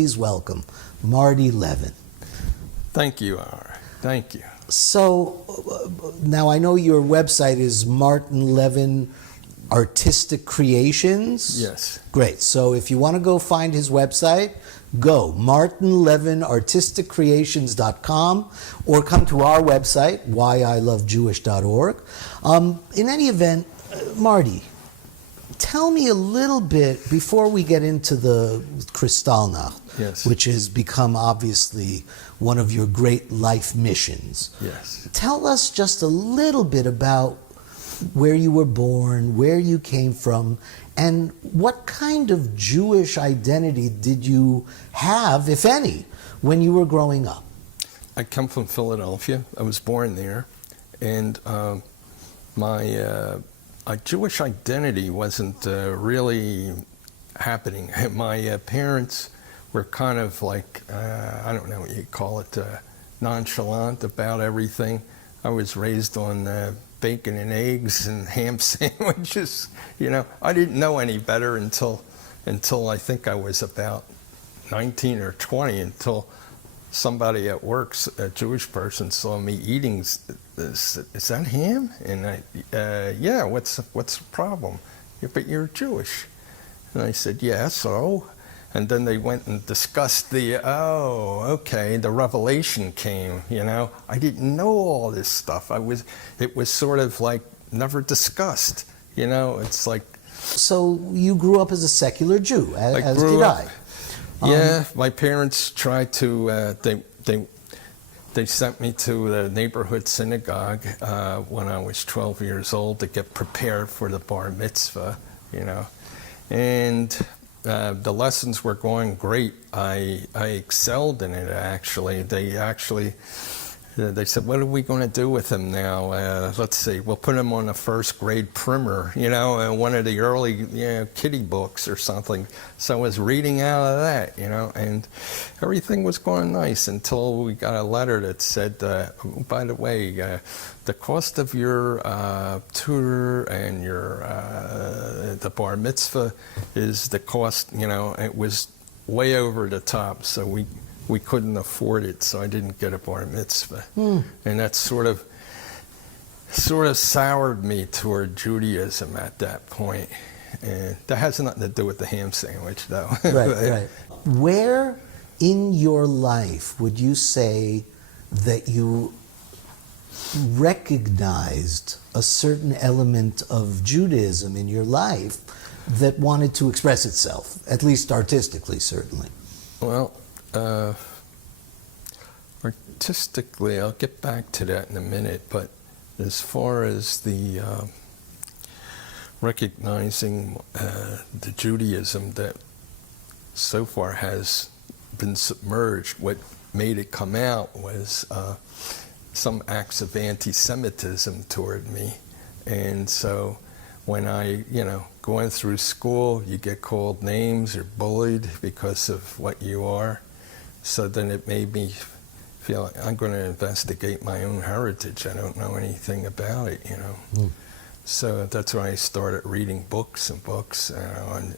Please welcome Marty Levin. Thank you, R. Thank you. So, now I know your website is Martin Levin Artistic Creations. Yes. Great. So if you want to go find his website, go martinlevinartisticcreations.com or come to our website, whyilovejewish.org. In any event, Marty, tell me a little bit before we get into the Kristallnacht, Yes. which has become obviously one of your great life missions. Yes. Tell us just a little bit about where you were born, where you came from, and what kind of Jewish identity did you have, if any, when you were growing up? I come from Philadelphia. I was born there. And my Jewish identity wasn't really happening. My parents were kind of like, I don't know what you call it, nonchalant about everything. I was raised on bacon and eggs and ham sandwiches. You know, I didn't know any better until I think I was about 19 or 20, until somebody at work, a Jewish person, saw me eating. Is that ham? And I, yeah. What's the problem? Yeah, but you're Jewish. And I said, yeah. So. And then they went and discussed the revelation came, you know. I didn't know all this stuff. It was sort of like never discussed, you know. It's like. So you grew up as a secular Jew, as did I. Yeah, my parents tried to, they sent me to the neighborhood synagogue when I was 12 years old to get prepared for the bar mitzvah, you know. And the lessons were going great. I excelled in it, actually. They said, what are we going to do with him now? Let's see, we'll put him on a first grade primer, you know, one of the early kiddie books or something. So I was reading out of that, you know, and everything was going nice until we got a letter that said, by the way, the cost of your tutor and your the bar mitzvah is the cost, you know. It was way over the top, so we couldn't afford it, so I didn't get a bar mitzvah. And that sort of soured me toward Judaism at that point. And that has nothing to do with the ham sandwich, though. Right. Where in your life would you say that you recognized a certain element of Judaism in your life that wanted to express itself, at least artistically, certainly? Well, artistically, I'll get back to that in a minute, but as far as the recognizing the Judaism that so far has been submerged, what made it come out was some acts of anti-Semitism toward me. And so when I, going through school, you get called names or bullied because of what you are. So then it made me feel like I'm going to investigate my own heritage. I don't know anything about it, you know. So that's when I started reading books and books, and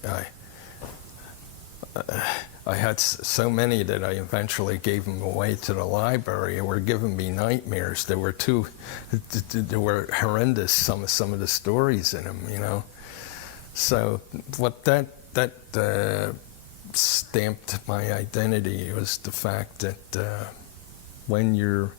I had so many that I eventually gave them away to the library. They were giving me nightmares. They were horrendous, some of the stories in them, you know. So what that stamped my identity was the fact that when you're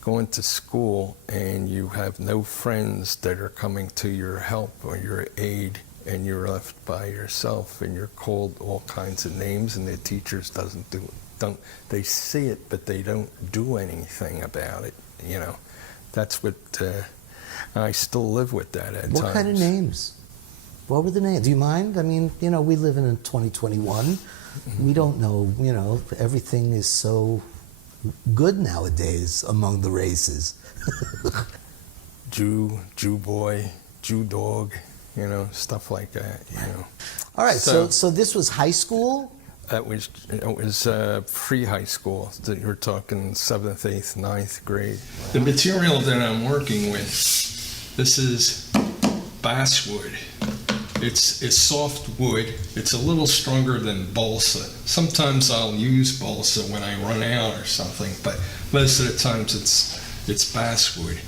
going to school and you have no friends that are coming to your help or your aid, and you're left by yourself, and you're called all kinds of names, and the teachers don't they see it, but they don't do anything about it, you know. That's what I still live with that at times. What kind of names? What were the names? Do you mind? I mean, we live in 2021. We don't know, everything is so good nowadays among the races. Jew boy, Jew dog, stuff like that, All right, so this was high school? It was pre-high school. You're talking 7th, 8th, 9th grade. The material that I'm working with, this is basswood. It's soft wood. It's a little stronger than balsa. Sometimes I'll use balsa when I run out or something, but most of the times it's basswood.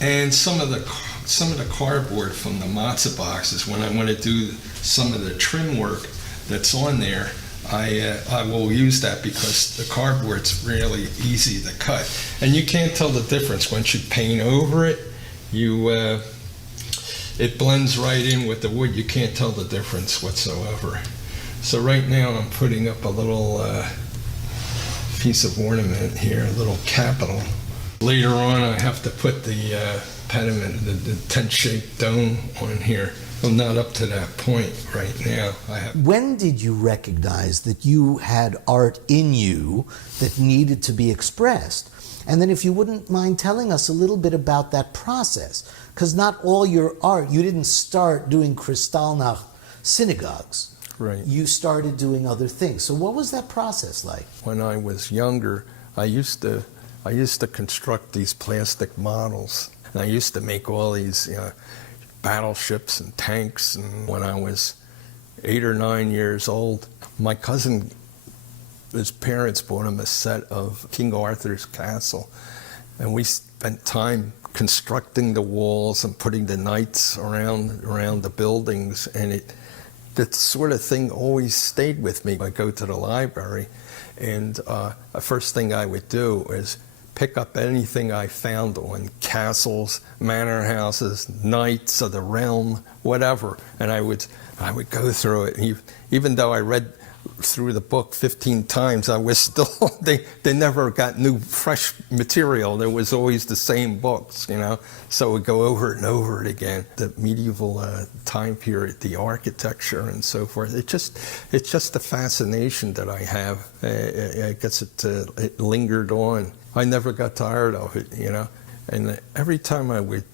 And some of the cardboard from the matzo boxes, when I want to do some of the trim work that's on there, I will use that because the cardboard's really easy to cut, and you can't tell the difference once you paint over it. It blends right in with the wood. You can't tell the difference whatsoever. So right now I'm putting up a little piece of ornament here, a little capital. Later on I have to put the pediment, the tent-shaped dome on here. I'm not up to that point right now. When did you recognize that you had art in you that needed to be expressed? And then if you wouldn't mind telling us a little bit about that process, because not all your art, you didn't start doing Kristallnacht synagogues. Right. You started doing other things. So what was that process like? When I was younger, I used to construct these plastic models. And I used to make all these battleships and tanks. And when I was 8 or 9 years old, my cousin, his parents bought him a set of King Arthur's castle, and we spent time constructing the walls and putting the knights around the buildings, and that sort of thing always stayed with me. I go to the library, and the first thing I would do is pick up anything I found on castles, manor houses, knights of the realm, whatever, and I would go through it. And even though I read through the book 15 times, I was still, they never got new, fresh material. There was always the same books, so we'd go over it and over it again. The medieval time period, the architecture and so forth, it's just a fascination that I have. I guess it lingered on. I never got tired of it, and every time I would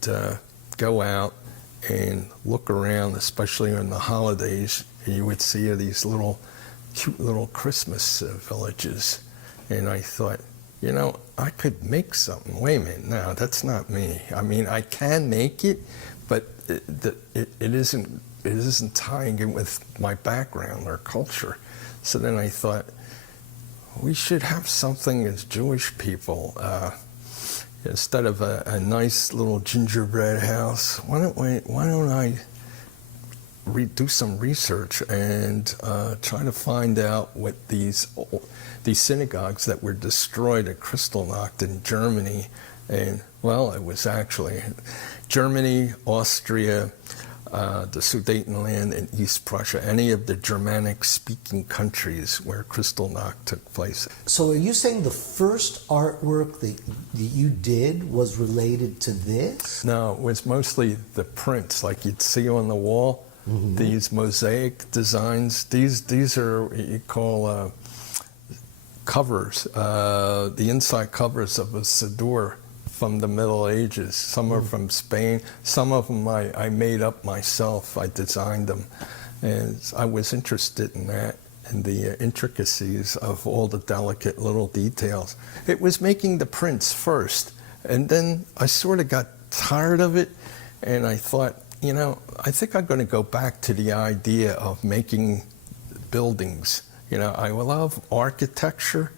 go out and look around, especially on the holidays, you would see these cute little Christmas villages, and I thought, I could make something. Wait a minute, no, that's not me. I mean, I can make it, but it isn't tying in with my background or culture. So then I thought, we should have something as Jewish people. Instead of a nice little gingerbread house, why don't I do some research and try to find out what these synagogues that were destroyed at Kristallnacht in Germany, and well, it was actually Germany, Austria, the Sudetenland, and East Prussia, any of the Germanic-speaking countries where Kristallnacht took place. So are you saying the first artwork that you did was related to this? No, it was mostly the prints, like you'd see on the wall. Mm-hmm. These mosaic designs, these are what you call covers, the inside covers of a Siddur from the Middle Ages. Some are from Spain. Some of them I made up myself. I designed them. And I was interested in that and the intricacies of all the delicate little details. It was making the prints first. And then I sort of got tired of it. And I thought, I think I'm going to go back to the idea of making buildings. I love architecture.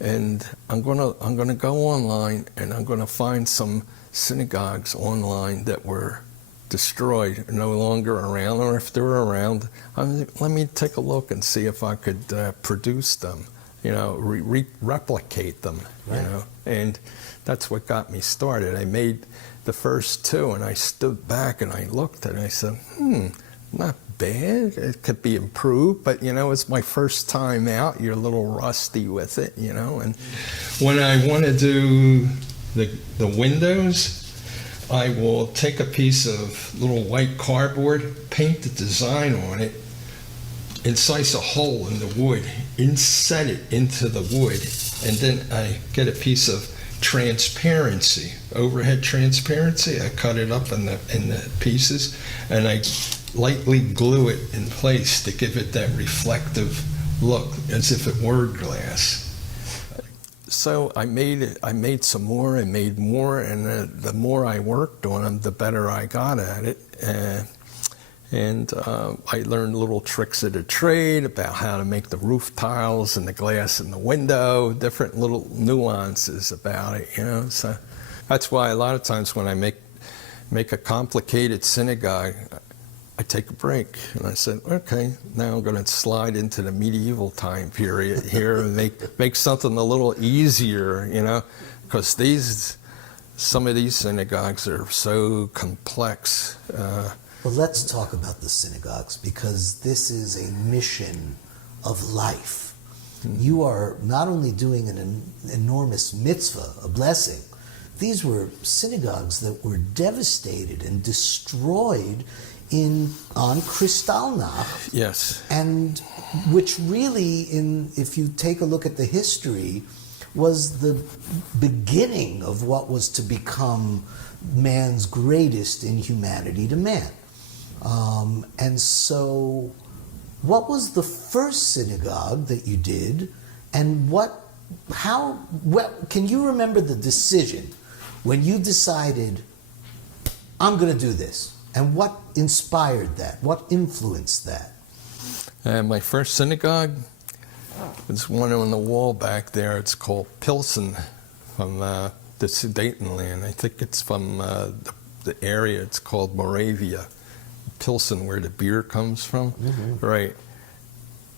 And I'm gonna go online, and I'm gonna find some synagogues online that were destroyed, no longer around, or if they're around, let me take a look and see if I could produce them, replicate them, right. And that's what got me started. I made the first two, and I stood back and I looked and I said, not bad. It could be improved, but it's my first time out. You're a little rusty with it, and when I want to do the windows, I will take a piece of little white cardboard, paint the design on it, incise a hole in the wood, inset it into the wood, and then I get a piece of transparency, overhead transparency. I cut it up in the pieces, and I lightly glue it in place to give it that reflective look, as if it were glass. So I made some more, and made more, and the more I worked on them, the better I got at it. And I learned little tricks of the trade about how to make the roof tiles and the glass in the window, different little nuances about it, you know. So that's why a lot of times when I make a complicated synagogue, I take a break. And I said, okay, now I'm going to slide into the medieval time period here and make something a little easier, you know, because some of these synagogues are so complex. Well, let's talk about the synagogues, because this is a mission of life. You are not only doing an enormous mitzvah, a blessing. These were synagogues that were devastated and destroyed on Kristallnacht. Yes. And which really, if you take a look at the history, was the beginning of what was to become man's greatest inhumanity to man. And so, what was the first synagogue that you did, and can you remember the decision when you decided, I'm going to do this? And what inspired that? What influenced that? My first synagogue was one on the wall back there. It's called Pilsen, from the Sudetenland. I think it's from the area. It's called Moravia. Pilsen, where the beer comes from. Mm-hmm. Right.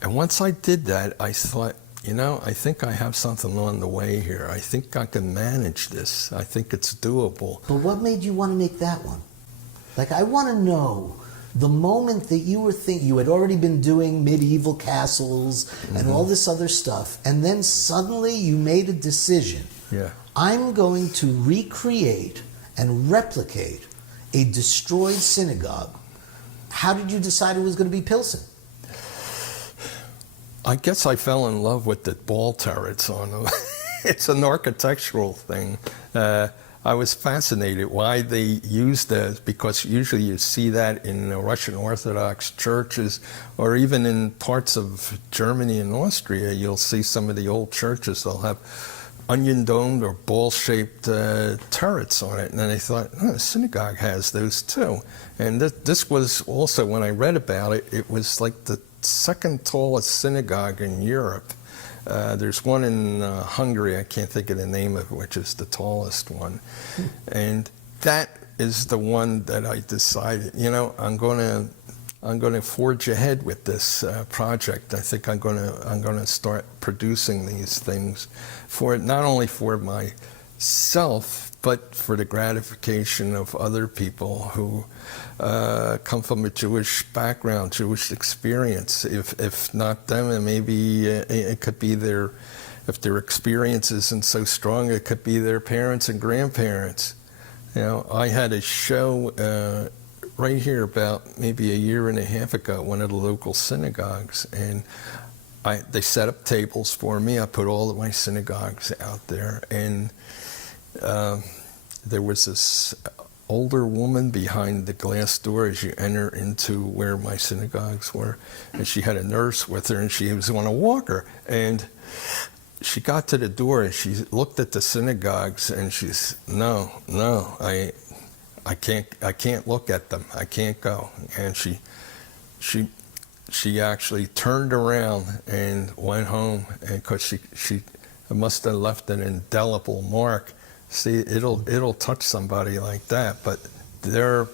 And once I did that, I thought, you know, I think I have something on the way here. I think I can manage this. I think it's doable. But what made you want to make that one? Like, I want to know the moment that you were thinking, you had already been doing medieval castles mm-hmm. and all this other stuff, and then suddenly you made a decision. Yeah. I'm going to recreate and replicate a destroyed synagogue. How did you decide it was going to be Pilsen? I guess I fell in love with the ball turrets on them. It's an architectural thing. I was fascinated why they used those, because usually you see that in the Russian Orthodox churches, or even in parts of Germany and Austria. You'll see some of the old churches, they'll have onion-domed or ball-shaped turrets on it. And then I thought, the synagogue has those too. And this was also, when I read about it, it was like the second tallest synagogue in Europe. There's one in Hungary, I can't think of the name of it, which is the tallest one. And that is the one that I decided, you know, I'm going to forge ahead with this project. I think I'm going to start producing these things not only for myself, but for the gratification of other people who come from a Jewish background, Jewish experience. If not them, and maybe it could be if their experience isn't so strong, it could be their parents and grandparents. You know, I had a show right here about maybe a year and a half ago at one of the local synagogues, and they set up tables for me. I put all of my synagogues out there, and there was this older woman behind the glass door as you enter into where my synagogues were, and she had a nurse with her, and she was on a walker, and she got to the door and she looked at the synagogues and she's, no, I can't look at them. I can't go. And she actually turned around and went home, and because she must have left an indelible mark. See, it'll touch somebody like that, but their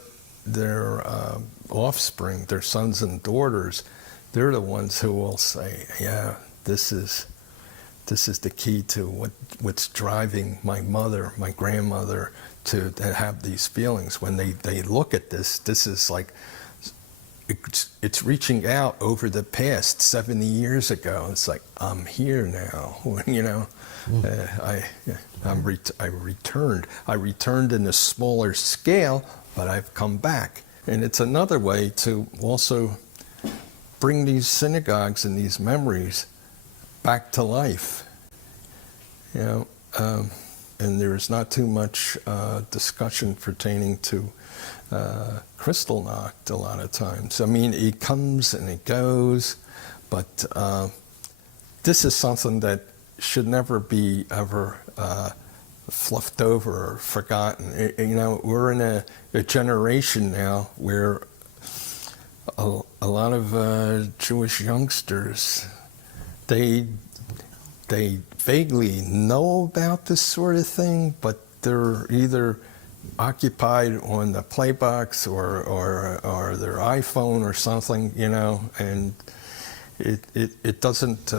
offspring, their sons and daughters, they're the ones who will say, yeah, this is the key to what's driving my mother, my grandmother, to have these feelings. When they look at this is like, it's reaching out over the past 70 years ago. It's like, I'm here now, you know. I returned. I returned in a smaller scale, but I've come back. And it's another way to also bring these synagogues and these memories back to life. You know, and there's not too much discussion pertaining to Kristallnacht a lot of times. I mean, it comes and it goes, but this is something that should never be ever fluffed over or forgotten. You know, we're in a generation now where a lot of Jewish youngsters, they vaguely know about this sort of thing, but they're either occupied on the playbox or their iPhone or something, you know, and it doesn't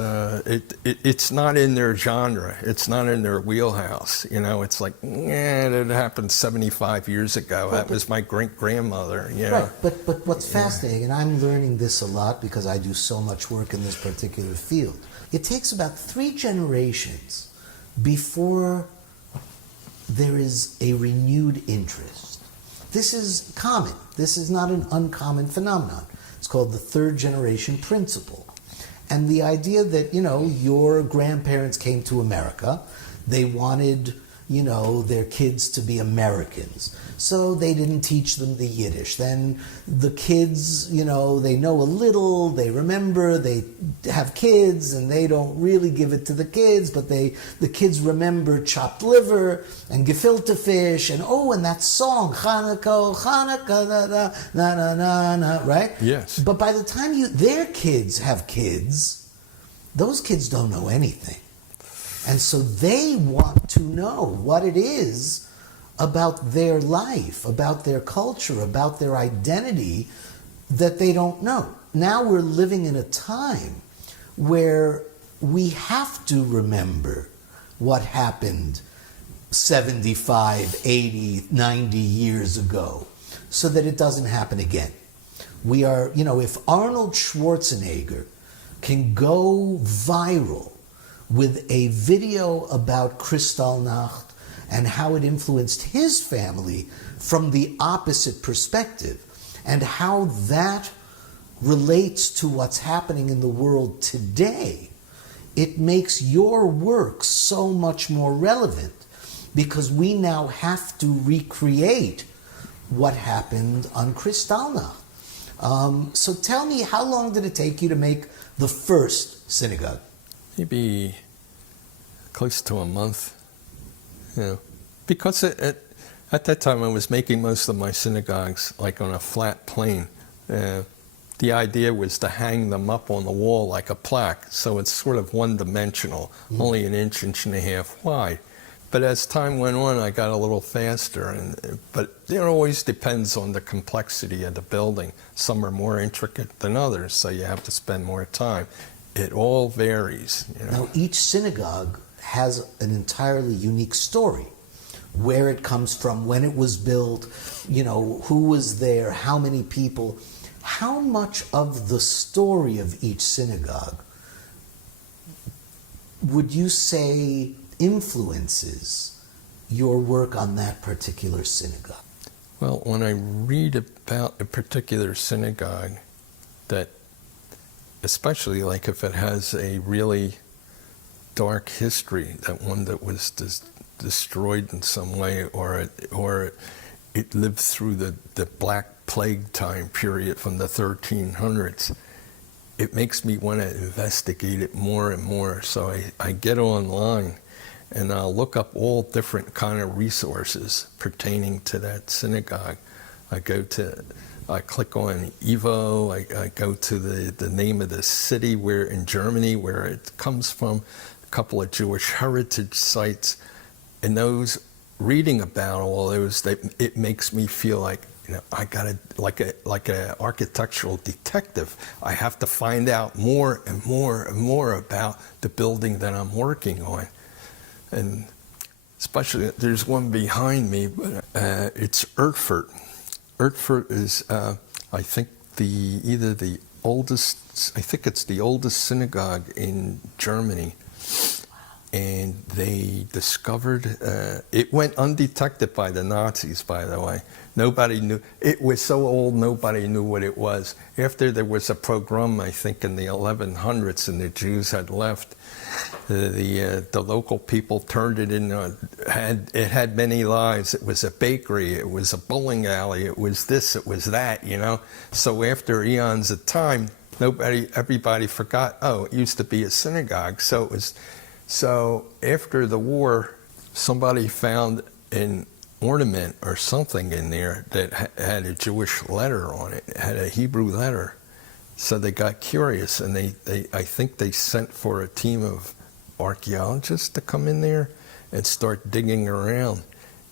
it's not in their genre, it's not in their wheelhouse, you know. It's like, yeah, that happened 75 years ago. That was my great grandmother, you know. Right, but what's fascinating, and I'm learning this a lot because I do so much work in this particular field, it takes about 3 generations before there is a renewed interest. This is common. This is not an uncommon phenomenon. It's called the 3rd generation principle. And the idea that, you know, your grandparents came to America, they wanted, you know, their kids to be Americans. So they didn't teach them the Yiddish. Then the kids, you know, they know a little, they remember, they have kids, and they don't really give it to the kids, but the kids remember chopped liver and gefilte fish, and and that song, Hanukkah, Hanukkah, na na na na, right? Yes. But by the time their kids have kids, those kids don't know anything. And so they want to know what it is about their life, about their culture, about their identity that they don't know. Now we're living in a time where we have to remember what happened 75, 80, 90 years ago so that it doesn't happen again. We are, you know, if Arnold Schwarzenegger can go viral with a video about Kristallnacht and how it influenced his family from the opposite perspective, and how that relates to what's happening in the world today, it makes your work so much more relevant, because we now have to recreate what happened on Kristallnacht. So tell me, how long did it take you to make the first synagogue? Maybe close to a month, you know, because at that time I was making most of my synagogues like on a flat plane. The idea was to hang them up on the wall like a plaque, so it's sort of one-dimensional, only an inch and a half wide. But as time went on, I got a little faster, but it always depends on the complexity of the building. Some are more intricate than others, so you have to spend more time. It all varies, you know. Now, each synagogue has an entirely unique story. Where it comes from, when it was built, you know, who was there, how many people. How much of the story of each synagogue would you say influences your work on that particular synagogue? Well, when I read about a particular synagogue, that especially like if it has a really dark history, that one that was destroyed in some way, or it lived through the Black Plague time period from the 1300s, it makes me want to investigate it more and more. So I get online and I'll look up all different kind of resources pertaining to that synagogue. I click on Evo, I go to the name of the city in Germany where it comes from, a couple of Jewish heritage sites, and those, reading about all those, it makes me feel like, you know, I gotta, like a architectural detective, I have to find out more and more and more about the building that I'm working on. And especially, there's one behind me, but it's Erfurt. Erfurt is, I think, either the oldest, I think it's the oldest synagogue in Germany. And they discovered, it went undetected by the Nazis, by the way. Nobody knew. It was so old, nobody knew what it was. After there was a pogrom, I think, in the 1100s, and the Jews had left, the local people turned it into, it had many lives. It was a bakery, it was a bowling alley, it was this, it was that, you know. So after eons of time, everybody forgot, oh, it used to be a synagogue. So after the war, somebody found in ornament or something in there that had a Jewish letter on it. It had a Hebrew letter. So they got curious, and I think they sent for a team of archaeologists to come in there and start digging around.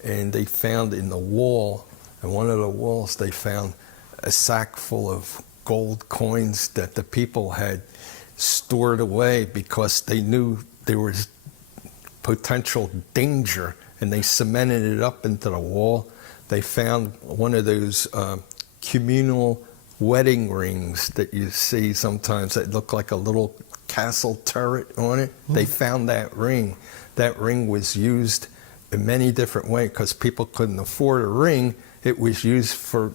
And they found in the wall, in one of the walls, they found a sack full of gold coins that the people had stored away because they knew there was potential danger, and they cemented it up into the wall. They found one of those communal wedding rings that you see sometimes that look like a little castle turret on it. They found that ring. That ring was used in many different ways because people couldn't afford a ring. It was used for,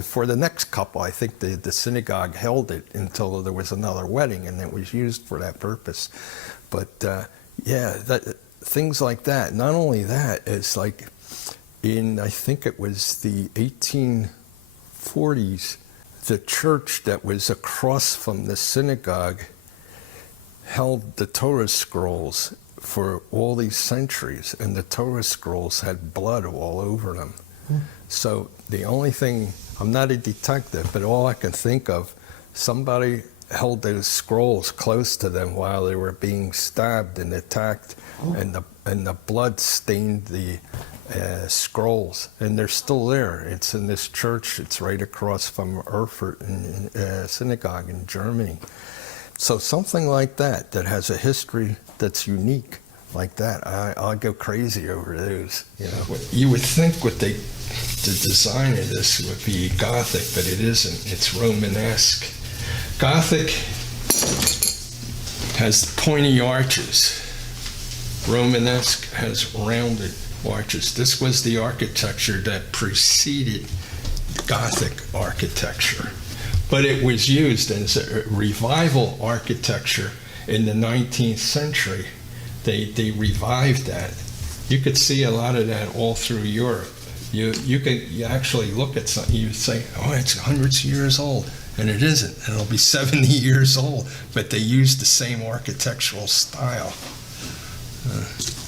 for the next couple. I think the synagogue held it until there was another wedding, and it was used for that purpose. But things like that. Not only that, it's like I think it was the 1840s, the church that was across from the synagogue held the Torah scrolls for all these centuries, and the Torah scrolls had blood all over them. So the only thing, I'm not a detective, but all I can think of, somebody held those scrolls close to them while they were being stabbed and attacked, and the blood stained the scrolls, and they're still there. It's in this church. It's right across from Erfurt synagogue in Germany. So something like that has a history that's unique like that, I'll go crazy over those. You would think the design of this would be Gothic, but it isn't. It's Romanesque. Gothic has pointy arches. Romanesque has rounded arches. This was the architecture that preceded Gothic architecture, but it was used as a revival architecture in the 19th century. They revived that. You could see a lot of that all through Europe. You actually look at something, you say, oh, it's hundreds of years old, and it isn't. It'll be 70 years old, but they used the same architectural style.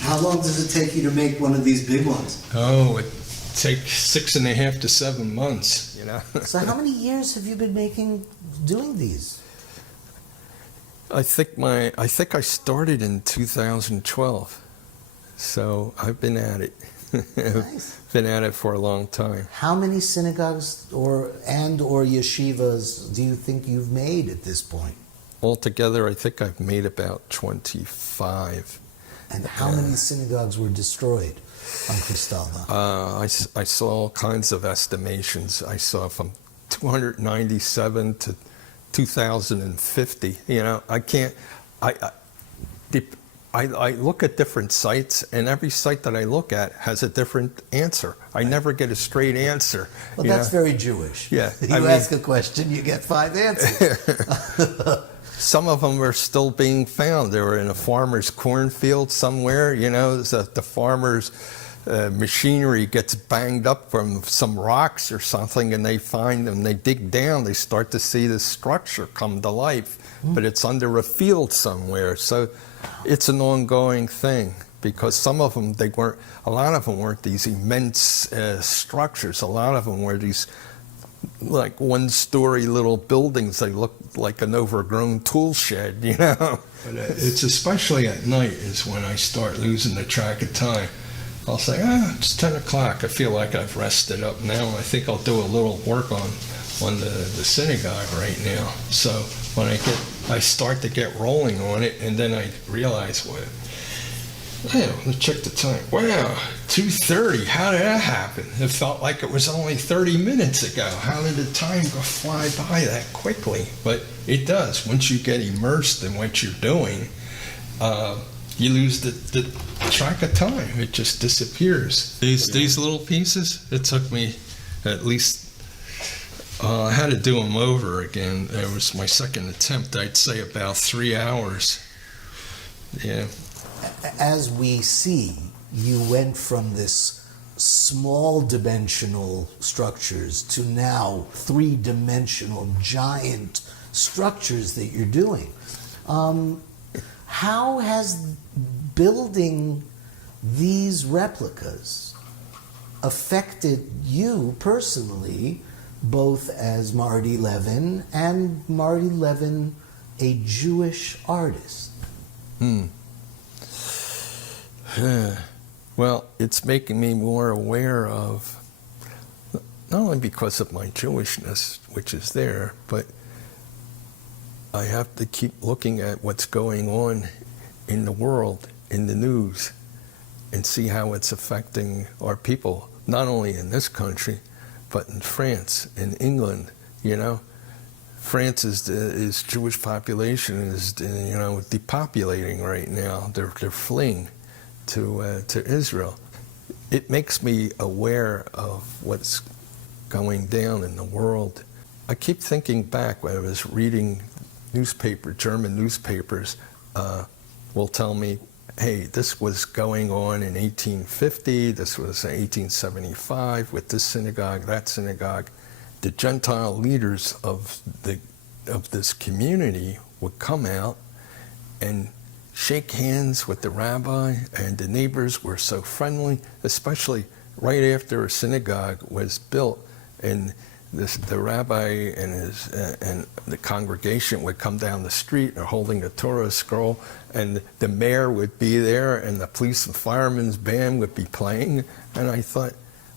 How long does it take you to make one of these big ones? Oh, it takes 6.5 to 7 months, So how many years have you been doing these? I think I started in 2012, so I've been at it. Nice. Been at it for a long time. How many synagogues or yeshivas do you think you've made at this point? Altogether, I think I've made about 25. And how many synagogues were destroyed on Kristallnacht? I saw all kinds of estimations. I saw from 297 to 2050. I look at different sites, and every site that I look at has a different answer. I never get a straight answer. Well, that's very Jewish. Yeah. You ask a question, you get 5 answers. Some of them are still being found. They were in a farmer's cornfield somewhere. The farmer's machinery gets banged up from some rocks or something, and they find them. They dig down. They start to see the structure come to life, but it's under a field somewhere. So it's an ongoing thing, because some of them, a lot of them weren't these immense structures. A lot of them were these like one-story little buildings. They looked like an overgrown tool shed, But it's especially at night is when I start losing the track of time. I'll say, it's 10 o'clock. I feel like I've rested up now. I think I'll do a little work on the synagogue right now. So when I start to get rolling on it, and then I realize, let's check the time. Wow, 2:30. How did that happen? It felt like it was only 30 minutes ago. How did the time go fly by that quickly? But it does. Once you get immersed in what you're doing, you lose the track of time. It just disappears. These little pieces, it took me at least, I had to do them over again. It was my second attempt. I'd say about 3 hours. Yeah. As we see, you went from this small dimensional structures to now 3-dimensional giant structures that you're doing. How has building these replicas affected you personally, both as Marty Levin and Marty Levin, a Jewish artist? Well, it's making me more aware of, not only because of my Jewishness, which is there, but I have to keep looking at what's going on in the world, in the news, and see how it's affecting our people, not only in this country, but in France, in England. France is Jewish population is depopulating right now. They're fleeing to Israel. It makes me aware of what's going down in the world. I keep thinking back when I was reading German newspapers will tell me, hey, this was going on in 1850, this was 1875 with this synagogue, that synagogue. The Gentile leaders of this community would come out and shake hands with the rabbi, and the neighbors were so friendly, especially right after a synagogue was built, and the rabbi and the congregation would come down the street holding a Torah scroll, and the mayor would be there, and the police and firemen's band would be playing, and I thought,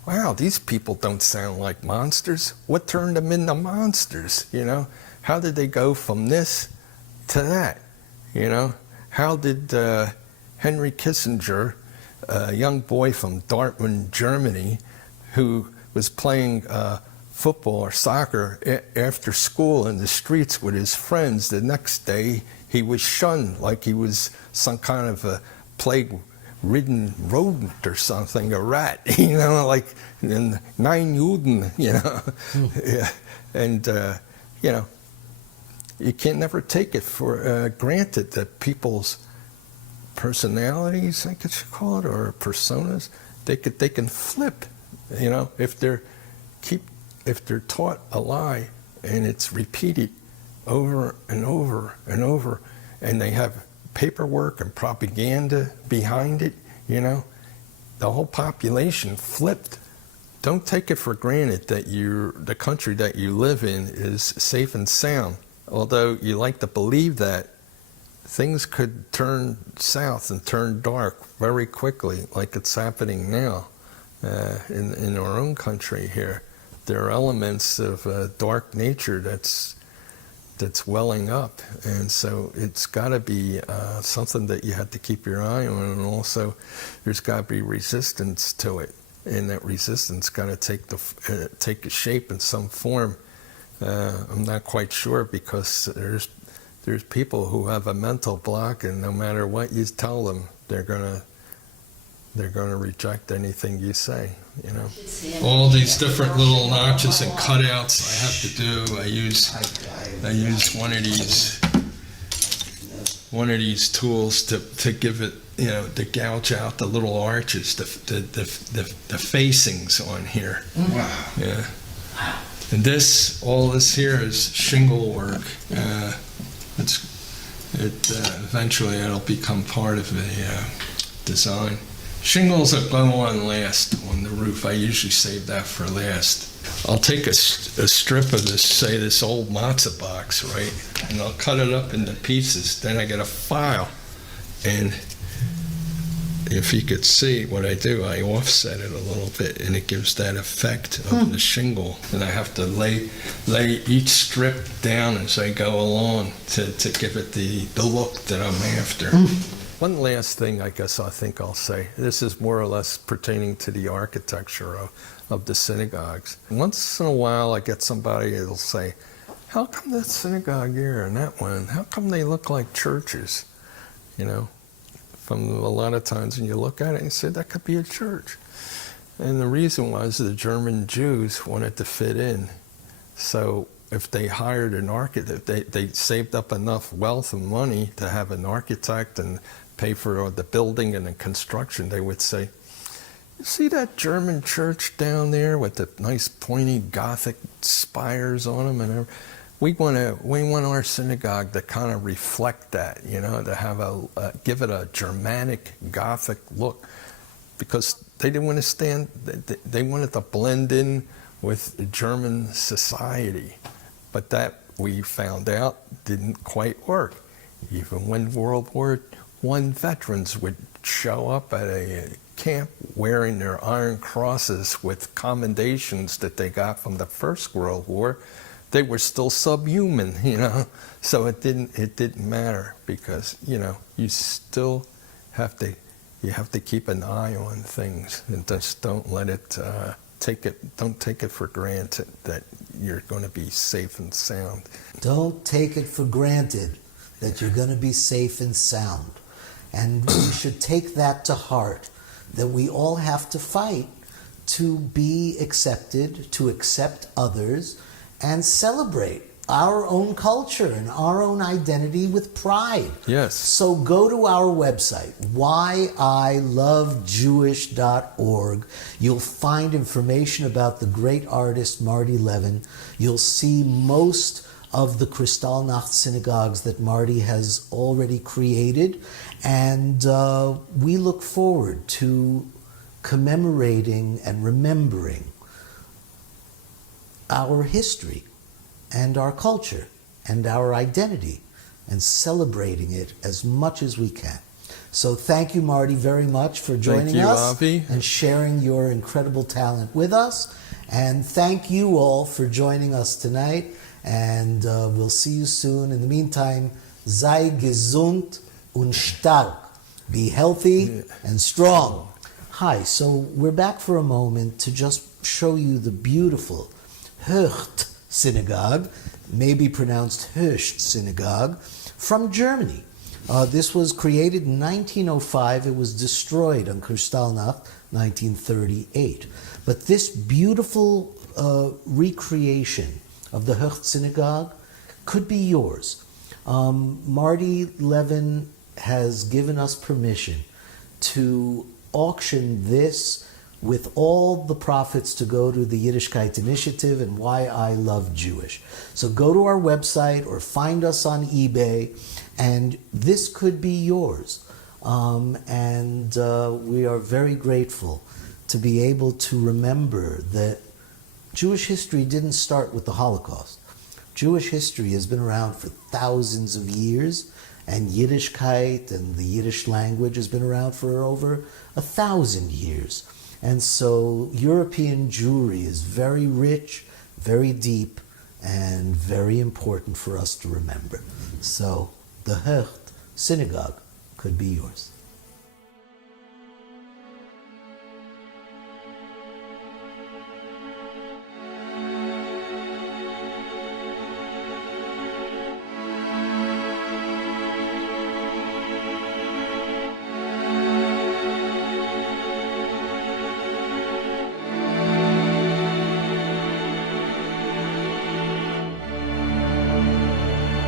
wow, these people don't sound like monsters. What turned them into monsters, How did they go from this to that, How did Henry Kissinger, a young boy from Dortmund, Germany, who was playing football or soccer after school in the streets with his friends, the next day he was shunned like he was some kind of a plague-ridden rodent or something, a rat, like in Nine Juden, Yeah. And, you can never take it for granted that people's personalities, I guess you call it, or personas, they can flip, if they're taught a lie and it's repeated over and over and over, and they have paperwork and propaganda behind it, the whole population flipped. Don't take it for granted that the country that you live in is safe and sound. Although you like to believe that, things could turn south and turn dark very quickly, like it's happening now in our own country here. There are elements of dark nature that's welling up, and so it's got to be something that you have to keep your eye on, and also there's got to be resistance to it, and that resistance got to take a shape in some form. I'm not quite sure, because there's people who have a mental block, and no matter what you tell them, they're gonna reject anything you say. All these different little notches and cutouts I have to do. I use one of these tools to give it, to gouge out the little arches, the facings on here. Wow. Yeah. And all this here is shingle work. Eventually it'll become part of the design. Shingles that go on last on the roof, I usually save that for last. I'll take a strip of this old matzah box, right, and I'll cut it up into pieces. Then I get a file, and if you could see what I do, I offset it a little bit, and it gives that effect of the shingle. And I have to lay each strip down as I go along to give it the look that I'm after. One last thing I think I'll say. This is more or less pertaining to the architecture of the synagogues. Once in a while I get somebody that'll say, how come that synagogue here and that one, how come they look like churches? From a lot of times when you look at it and you say, that could be a church. And the reason was the German Jews wanted to fit in. So if they hired an architect, they saved up enough wealth and money to have an architect and pay for the building and the construction, they would say, you see that German church down there with the nice pointy Gothic spires on them and everything? We want our synagogue to kind of reflect that, to have give it a Germanic Gothic look. because they didn't want to they wanted to blend in with German society. But that, we found out, didn't quite work. Even when World War I veterans would show up at a camp wearing their Iron Crosses with commendations that they got from the First World War, they were still subhuman, you know. So it didn't matter, because, you know, you still have to keep an eye on things, and just don't let it don't take it for granted that you're going to be safe and sound. Don't take it for granted that you're going to be safe and sound. And we should take that to heart, that we all have to fight to be accepted, to accept others, and celebrate our own culture and our own identity with pride. Yes. So go to our website, whyilovejewish.org. You'll find information about the great artist Marty Levin. You'll see most of the Kristallnacht synagogues that Marty has already created. And we look forward to commemorating and remembering our history and our culture and our identity, and celebrating it as much as we can. So thank you, Marty, very much for joining us Avi, and sharing your incredible talent with us. And thank you all for joining us tonight. And we'll see you soon. In the meantime, sei gesund und stark. Be healthy and strong. Hi, so we're back for a moment to just show you the beautiful Höcht Synagogue, maybe pronounced Höcht Synagogue, from Germany. This was created in 1905. It was destroyed on Kristallnacht, 1938. But this beautiful recreation of the Höcht Synagogue could be yours. Marty Levin has given us permission to auction this with all the profits to go to the Yiddishkeit Initiative and Why I Love Jewish. So go to our website or find us on eBay, and this could be yours. And we are very grateful to be able to remember that Jewish history didn't start with the Holocaust. Jewish history has been around for thousands of years, and Yiddishkeit and the Yiddish language has been around for over 1,000 years. And so European Jewry is very rich, very deep, and very important for us to remember. So the Höcht Synagogue could be yours.